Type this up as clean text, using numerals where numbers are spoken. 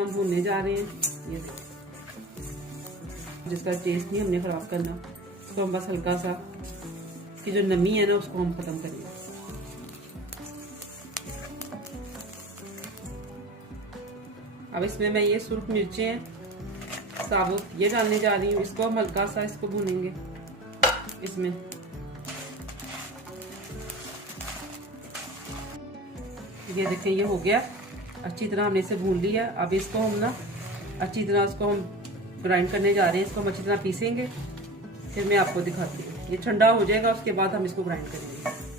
हम भूनने जा रहे हैं। ये जिसका टेस्ट नहीं हमने खराब करना, तो हम बस हल्का सा कि जो नमी है ना उसको हम खत्म करेंगे। अब इसमें मैं ये सुर्ख मिर्चें साबुत ये डालने जा रही हूँ। इसको हम हल्का सा इसको भूनेंगे। इसमें ये देखिए ये हो गया, अच्छी तरह हमने इसे भून लिया। अब इसको हम ना अच्छी तरह इसको हम ग्राइंड करने जा रहे हैं। इसको हम अच्छी तरह पीसेंगे, फिर मैं आपको दिखाती हूँ। ये ठंडा हो जाएगा, उसके बाद हम इसको ग्राइंड करेंगे।